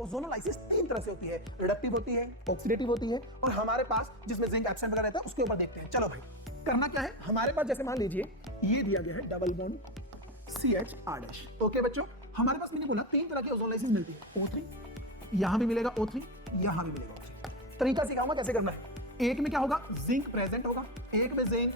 Ozonolysis तीन तरह से होती है, रिडक्टिव होती है, ऑक्सीडेटिव होती है, और हमारे पास जिसमें जिंक एब्सेंट वगैरह रहता है उसके ऊपर देखते हैं। चलो भाई, करना क्या है, हमारे पास जैसे मान लीजिए ये दिया गया है डबल बॉन्ड CH ओके बच्चों, हमारे पास मैंने बोला तीन तरह की ओजोनोलाइसिस मिलती है, O3, यहां भी मिलेगा O3, यहां भी मिलेगा O3। तरीका सिखाऊंगा कैसे करना है। एक में क्या होगा, जिंक प्रेजेंट होगा, एक में जिंक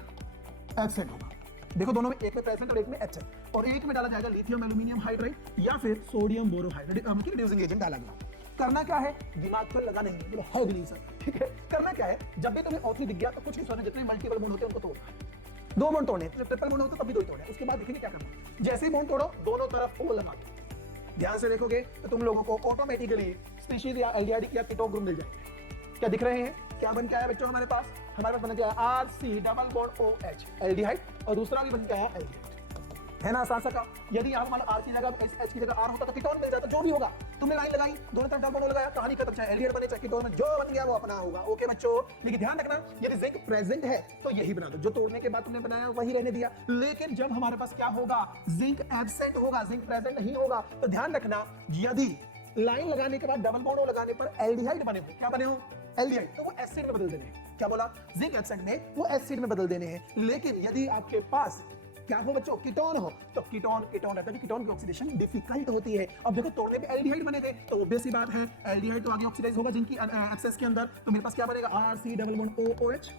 एब्सेंट होगा। देखो दोनों में, एक में प्रेजेंट और एक में एब्सेंट, और एक में डाला जाएगा लिथियम एल्यूमिनियम हाइड्राइड या फिर सोडियम बोरोहाइड्राइड रिड्यूसिंग एजेंट डाला गया। करना क्या है, दिमाग को लगा नहीं, बोलो है भी नहीं सर, ठीक है। करना क्या है, जब भी तुम्हें O3 दिख गया तो कुछ नहीं सोचना, जितने मल्टीपल बॉन्ड होते हैं उनको तोड़ना है। दो बॉन्ड तोड़ने, ट्रिपल बॉन्ड होता तब भी दो ही तोड़ने, उसके बाद देखेंगे क्या करना। जैसे ही बॉन्ड तोड़ो दोनों तरफ O लगा दो। ध्यान से देखोगे तो तुम लोगों को ऑटोमेटिकली स्पीशीज या एल्डिहाइड या कीटोन ग्रुप मिल जाएंगे। क्या दिख रहे हैं, क्या बन के आया बच्चों हमारे पास बन गया RC double bond OH aldehyde, और दूसरा भी बन गया एल्डिहाइड, है ना आसान सा काम। यदि यहाँ मान RC जगह H की जगह R होता तो कीटोन मिल जाता, जो भी होगा। तुमने लाइन लगाई, दोनों तरफ डबल बॉन्ड लगाया, कहानी खत्म। चाहे एल्डिहाइड बने चाहे कीटोन में, जो बन गया वो अपना होगा। ओके बच्चों, लेकिन ध्यान रखना यदि जिंक प्रेजेंट है तो यही बना दो, जो तोड़ने के बाद तुमने बनाया वही रहने दिया। लेकिन जब हमारे पास क्या होगा, जिंक एब्सेंट होगा, जिंक प्रेजेंट नहीं होगा, तो ध्यान रखना यदि लाइन लगाने के बाद डबल बॉन्ड लगाने पर एल्डिहाइड बने हो, क्या बने हो एल्डिहाइड, तो वो एसिड में बदल देने हैं। क्या बोला, जिंक एब्सेंट में वो एसिड में बदल देने हैं। लेकिन यदि आपके पास क्या हो बच्चों, कीटोन हो, तो कीटोन रहता है, कीटोन की ऑक्सीडेशन डिफिकल्ट होती है। अब देखो तोड़ने पे एल्डिहाइड बने थे, तो ऑब्वियस सी बात है एल्डिहाइड तो आगे ऑक्सीडाइज होगा जिनकी एक्सेस के अंदर, तो मेरे पास क्या बनेगा RC double bond OH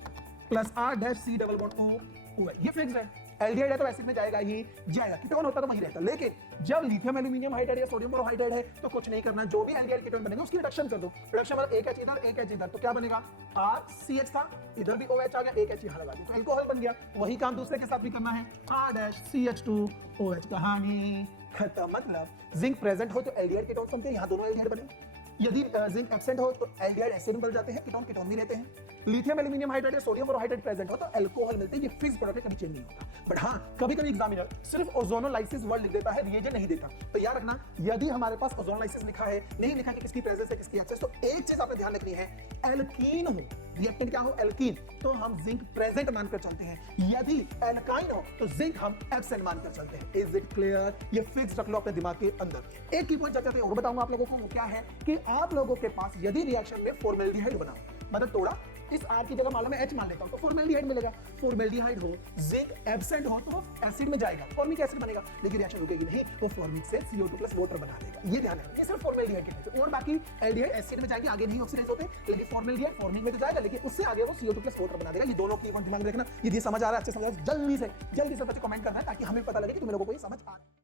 plus R-C double bond OH, ये फिक्स है। एल्डिहाइड है तो एसिड में जाएगा ही जाएगा, कीटोन होता तो वही रहता। लेकिन जब लिथियम एल्यूमिनियम हाइड्राइड या सोडियम बोरोहाइड्राइड है तो कुछ नहीं करना, जो भी एल्डिहाइड कीटोन बनेगा उसकी रिडक्शन कर दो। रिडक्शन मतलब एक H इधर एक H इधर, तो क्या बनेगा RCH था, इधर भी OH आ गया, एक H यहां लगा दिया तो अल्कोहल बन गया। वही काम दूसरे के साथ भी करना है, R-CH2OH, कहानी खत्म। मतलब जिंक प्रेजेंट हो तो एल्डिहाइड कीटोन बनते हैं, यहां दोनों एल्डिहाइड बने। यदि जिंक एब्सेंट हो तो एल्डिहाइड एसिड में बदल जाते हैं, कीटोन कीटोन भी रहते हैं। लिथियम एल्यूमिनियम हाइड्राइड या सोडियम बोरोहाइड्राइड प्रेजेंट हो तो अल्कोहल मिलते हैं। ये फिक्स प्रोडक्ट है, कभी चेंज नहीं होता। बट हाँ, कभी कभी एग्जामिनर सिर्फ ओजोनोलाइसिस वर्ड लिख देता है, रिएजेंट नहीं देता। तो याद रखना, यदि हमारे पास ओजोनोलाइसिस लिखा है, नहीं लिखा कि किसकी प्रेजेंस है किसकी एक्सेस, तो एक चीज आपने ध्यान रखनी है, एल्कीन हो, रिएक्टेंट क्या हो एल्कीन, तो हम जिंक प्रेजेंट मानकर चलते हैं। यदि एल्काइन हो तो जिंक हम एब्सेंट मानकर चलते हैं। Is it clear? ये फिक्स रख लो अपने दिमाग के अंदर। एक की पॉइंट चलते और बताऊंगा आप लोगों को, वो क्या है कि आप लोगों के पास यदि रिएक्शन में फॉर्मेल्डिहाइड बना, मतलब तोड़ा, इस R की जगह मान लो मैं H मान लेता हूं, तो फॉर्मेल्डिहाइड मिलेगा। फॉर्मेल्डिहाइड हो, जिंक एब्सेंट हो तो वो एसिड में जाएगा, फॉर्मिक एसिड बनेगा, लेकिन रिएक्शन रुकेगी नहीं, वो फॉर्मिक से CO2 प्लस वाटर बना देगा। ये ध्यान रखना, ये सिर्फ फॉर्मेल्डिहाइड के लिए, और बाकी एल्डिहाइड एसिड में जाएंगे, आगे नहीं ऑक्सीडाइज होते, लेकिन फॉर्मेल्डिहाइड फॉर्मिक में तो जाएगा, लेकिन उससे आगे वो CO2 प्लस वाटर बना देगा। ये दोनों की दिमाग में रखना। यदि समझ आ रहा है, अच्छे समझ, जल्दी से बच्चे कमेंट करना है ताकि हमें पता लगे कि तुम लोगों को ये समझ आ रहा है।